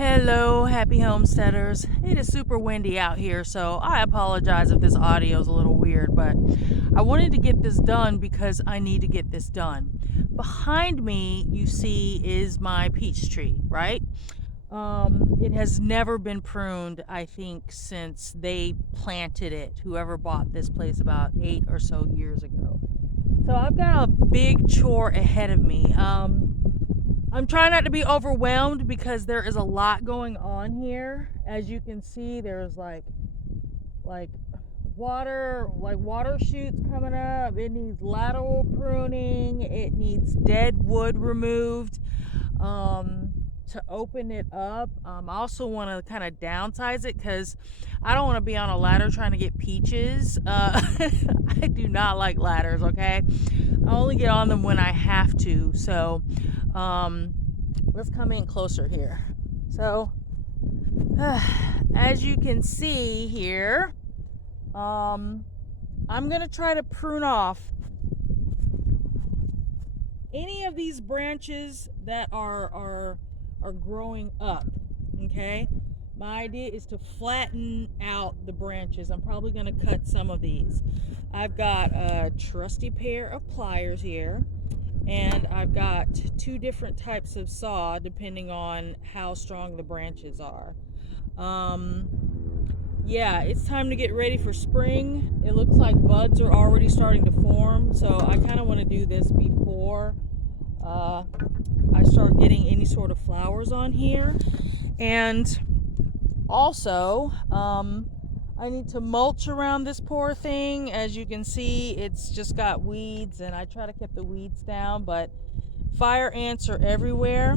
Hello, happy homesteaders. It is super windy out here, so I apologize if this audio is a little weird, but I wanted to get this done because I need to get this done. Behind me, you see, is my peach tree, right? It has never been pruned, I think, since they planted it, whoever bought this place about 8 or so years ago. So I've got a big chore ahead of me. I'm trying not to be overwhelmed because there is a lot going on here. As you can see, there's like water shoots coming up. It needs lateral pruning. It needs dead wood removed to open it up. I also want to kind of downsize it because I don't want to be on a ladder trying to get peaches. I do not like ladders, okay? I only get on them when I have to. So let's come in closer here. So as you can see here, I'm gonna try to prune off any of these branches that are growing up. Okay, my idea is to flatten out the branches. I'm probably gonna cut some of these. I've got a trusty pair of pliers here, and I've got two different types of saw depending on how strong the branches are. Yeah, it's time to get ready for spring. It looks like buds are already starting to form, so I kind of want to do this before I start getting any sort of flowers on here. And also, I need to mulch around this poor thing. As you can see, it's just got weeds, and I try to keep the weeds down, but fire ants are everywhere.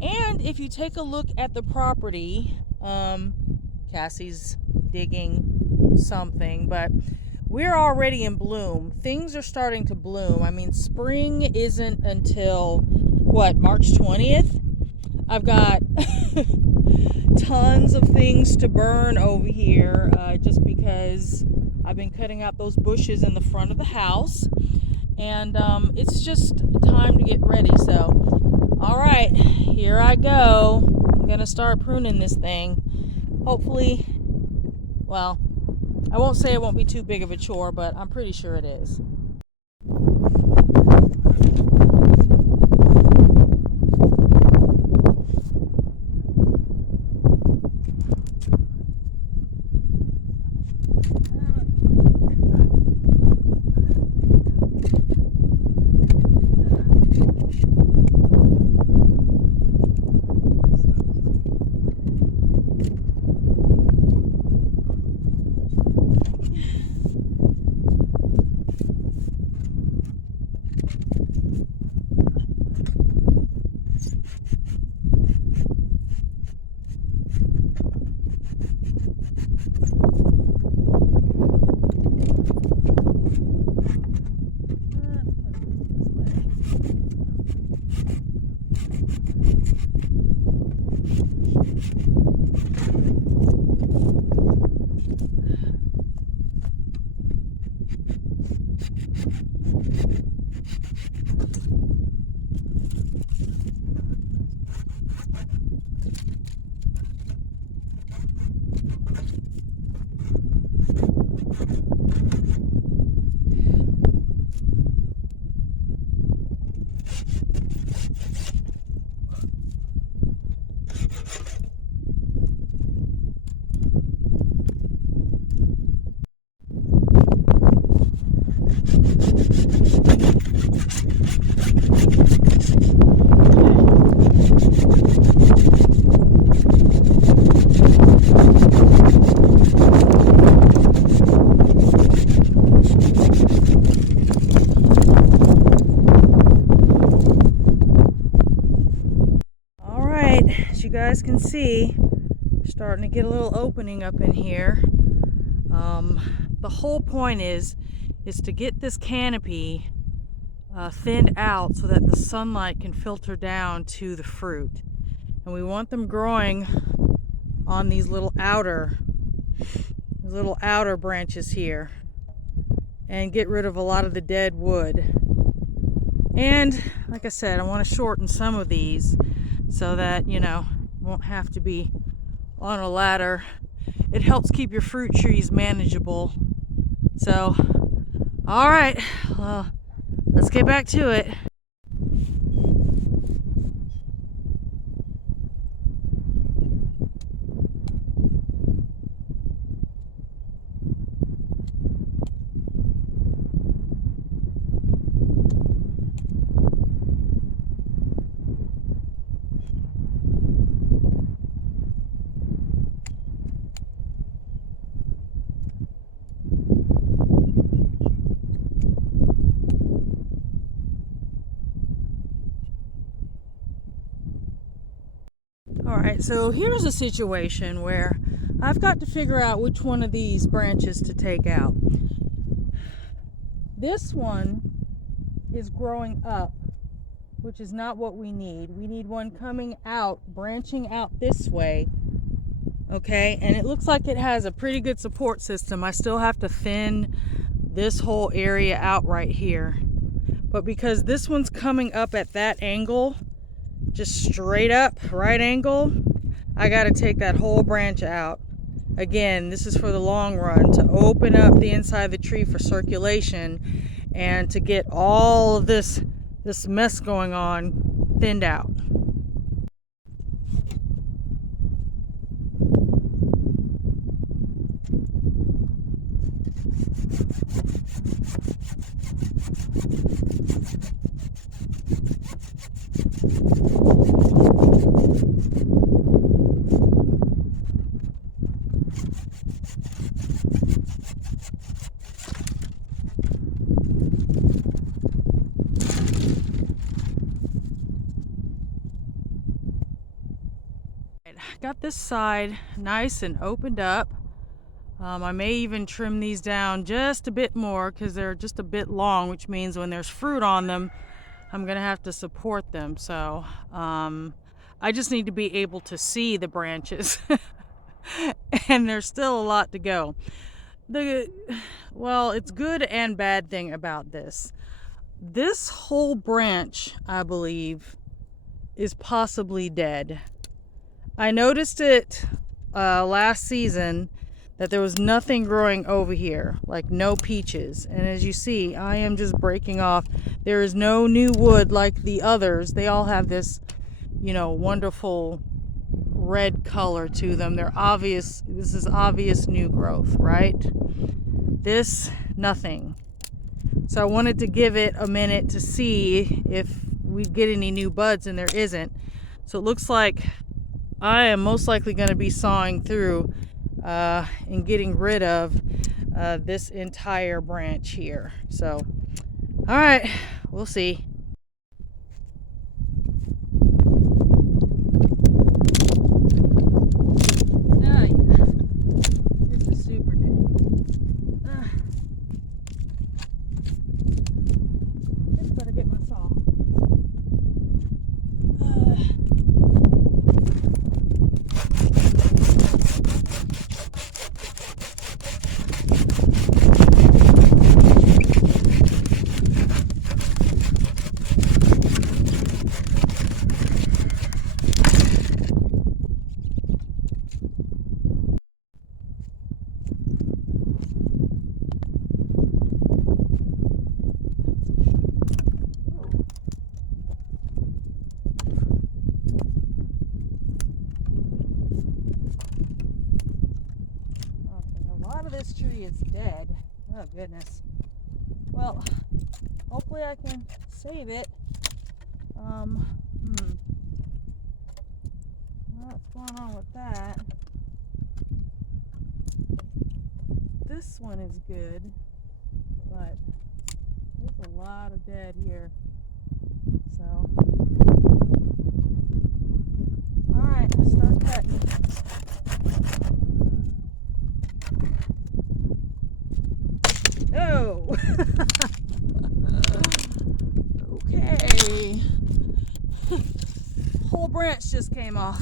And if you take a look at the property, Cassie's digging something, but we're already in bloom. Things are starting to bloom. I mean, spring isn't until March 20th. I've got tons of things to burn over here, just because I've been cutting out those bushes in the front of the house, and it's just time to get ready. So all right, here I go. I'm gonna start pruning this thing. Hopefully, well, I won't say it won't be too big of a chore, but I'm pretty sure it is. As you guys can see, starting to get a little opening up in here. The whole point is to get this canopy thinned out so that the sunlight can filter down to the fruit, and we want them growing on these little outer branches here, and get rid of a lot of the dead wood. And like I said, I want to shorten some of these so that, you know, won't have to be on a ladder. It helps keep your fruit trees manageable. So, all right, well, let's get back to it. Alright, so here's a situation where I've got to figure out which one of these branches to take out. This one is growing up, which is not what we need. We need one coming out, branching out this way. Okay, and it looks like it has a pretty good support system. I still have to thin this whole area out right here. But because this one's coming up at that angle, just straight up, right angle, I got to take that whole branch out. Again, this is for the long run, to open up the inside of the tree for circulation and to get all of this mess going on thinned out. Got this side nice and opened up. I may even trim these down just a bit more because they're just a bit long, which means when there's fruit on them, I'm gonna have to support them. So I just need to be able to see the branches and there's still a lot to go. Well, it's good and bad thing about this. This whole branch, I believe, is possibly dead. I noticed it last season that there was nothing growing over here, like no peaches. And as you see, I am just breaking off. There is no new wood like the others. They all have this, you know, wonderful red color to them. They're obvious. This is obvious new growth, right? This, nothing. So I wanted to give it a minute to see if we get any new buds, and there isn't. So it looks like I am most likely going to be sawing through and getting rid of this entire branch here. So, all right, we'll see. This is super dead. Just better get my saw. This tree is dead. Oh goodness. Well, hopefully I can save it. What's going on with that? This one is good, but there's a lot of dead here. So, all right, let's start cutting. Oh! Okay. Whole branch just came off.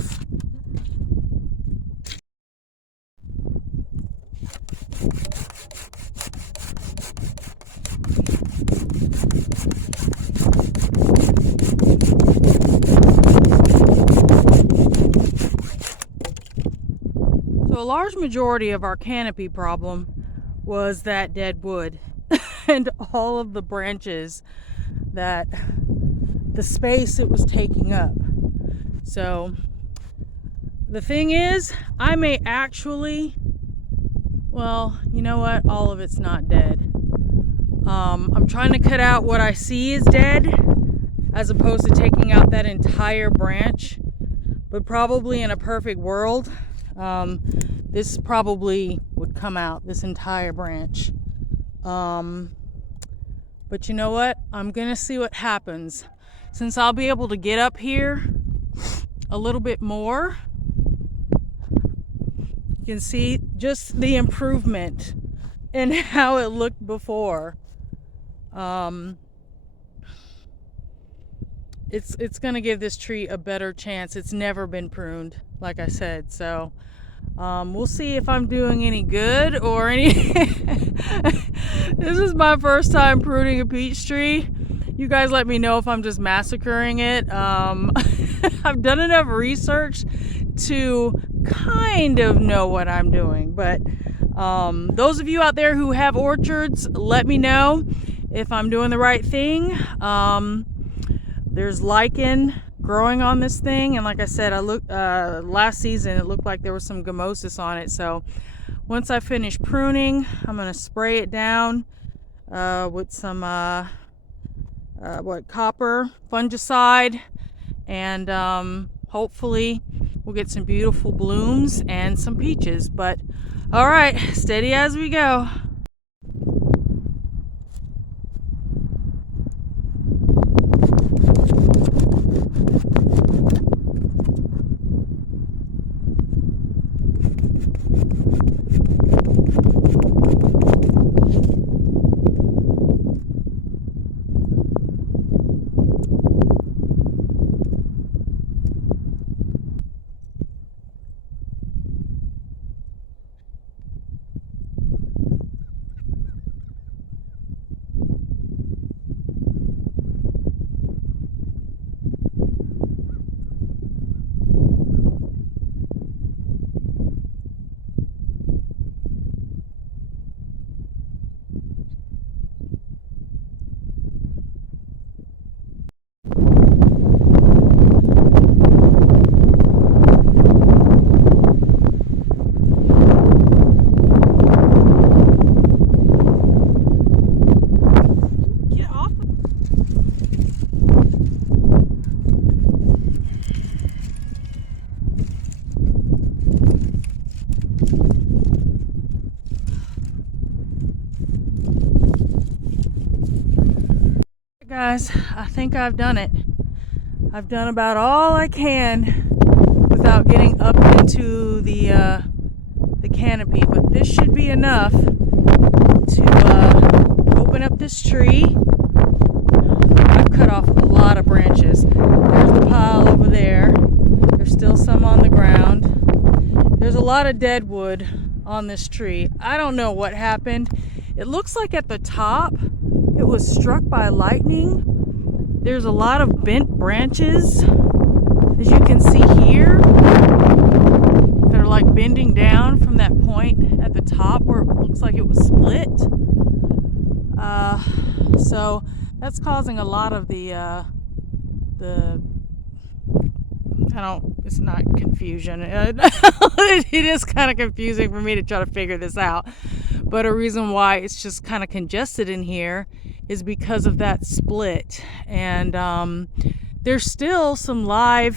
So a large majority of our canopy problem was that dead wood and all of the branches, that the space it was taking up. So the thing is, I may actually, well, you know what? All of it's not dead. I'm trying to cut out what I see is dead as opposed to taking out that entire branch. But probably in a perfect world, this probably would come out, this entire branch. But you know what? I'm gonna see what happens. Since I'll be able to get up here a little bit more, you can see just the improvement in how it looked before. It's gonna give this tree a better chance. It's never been pruned, like I said. So we'll see if I'm doing any good or any. This is my first time pruning a peach tree. You guys let me know if I'm just massacring it. I've done enough research to kind of know what I'm doing, but those of you out there who have orchards, let me know if I'm doing the right thing. There's lichen growing on this thing, and like I said, I looked last season, it looked like there was some gummosis on it. So once I finish pruning, I'm gonna spray it down with some copper fungicide, and hopefully we'll get some beautiful blooms and some peaches. But all right, steady as we go. Guys, I think I've done it. I've done about all I can without getting up into the canopy, but this should be enough to open up this tree. I've cut off a lot of branches. There's the pile over there. There's still some on the ground. There's a lot of dead wood on this tree. I don't know what happened. It looks like at the top it was struck by lightning. There's a lot of bent branches, as you can see here, that are like bending down from that point at the top where it looks like it was split. So that's causing a lot of it's not confusion. It is kind of confusing for me to try to figure this out. But a reason why it's just kind of congested in here is because of that split. And there's still some a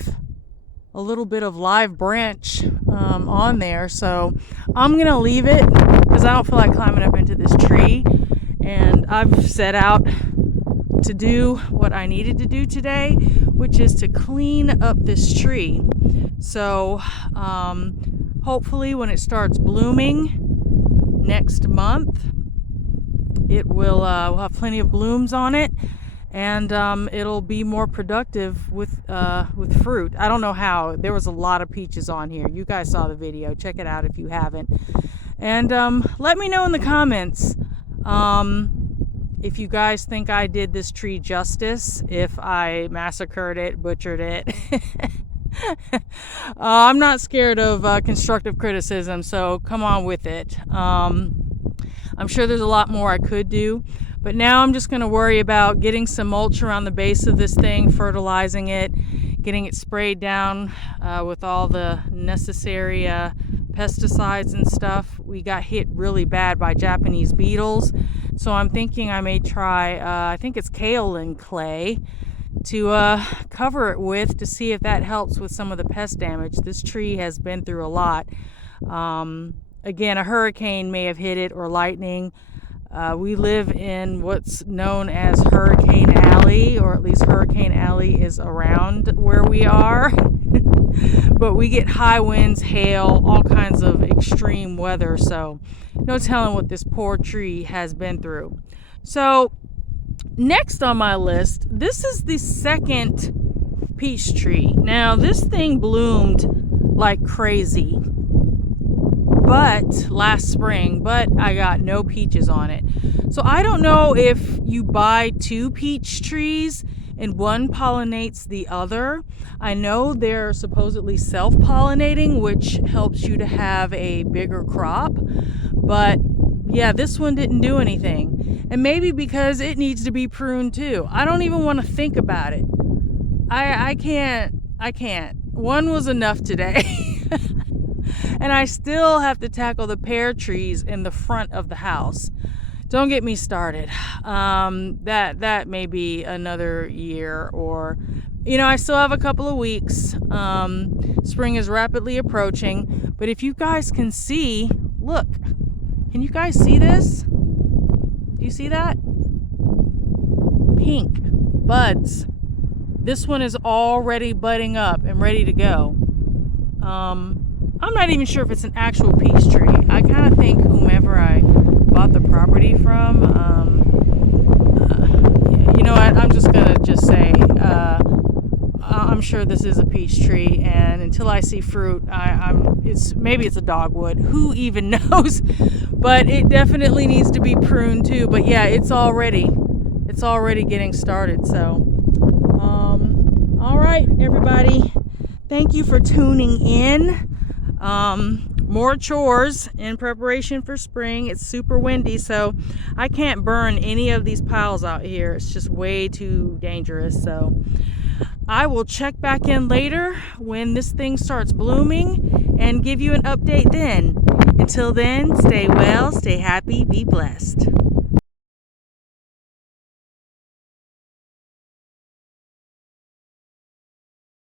little bit of live branch on there. So I'm going to leave it because I don't feel like climbing up into this tree. And I've set out to do what I needed to do today, which is to clean up this tree. So hopefully when it starts blooming next month, it will we'll have plenty of blooms on it, and it'll be more productive with fruit. I don't know how. There was a lot of peaches on here. You guys saw the video. Check it out if you haven't. And let me know in the comments if you guys think I did this tree justice, if I massacred it, butchered it. I'm not scared of constructive criticism, so come on with it. I'm sure there's a lot more I could do, but now I'm just going to worry about getting some mulch around the base of this thing, fertilizing it, getting it sprayed down with all the necessary pesticides and stuff. We got hit really bad by Japanese beetles, so I'm thinking I may try, I think it's kaolin clay, to cover it with to see if that helps with some of the pest damage. This tree has been through a lot. Again, a hurricane may have hit it, or lightning. We live in what's known as Hurricane Alley, or at least Hurricane Alley is around where we are. But we get high winds, hail, all kinds of extreme weather, so no telling what this poor tree has been through. So next on my list, this is the second peach tree. Now this thing bloomed like crazy last spring, but I got no peaches on it. So I don't know if you buy two peach trees and one pollinates the other. I know they're supposedly self-pollinating, which helps you to have a bigger crop, but yeah, this one didn't do anything. And maybe because it needs to be pruned too. I don't even want to think about it. I can't. One was enough today. And I still have to tackle the pear trees in the front of the house. Don't get me started. That may be another year, or, I still have a couple of weeks. Spring is rapidly approaching, but if you guys can see, look, can you guys see this? Do you see that? Pink buds. This one is already budding up and ready to go. I'm not even sure if it's an actual peach tree. I kind of think whomever I bought the property from, you know what, I'm just going to say, I'm sure this is a peach tree, and until I see fruit, maybe it's a dogwood. Who even knows? But it definitely needs to be pruned too. But yeah, it's already getting started. So, all right, everybody. Thank you for tuning in. More chores in preparation for spring. It's super windy, so I can't burn any of these piles out here. It's just way too dangerous. So I will check back in later when this thing starts blooming and give you an update then. Until then, stay well, stay happy, be blessed.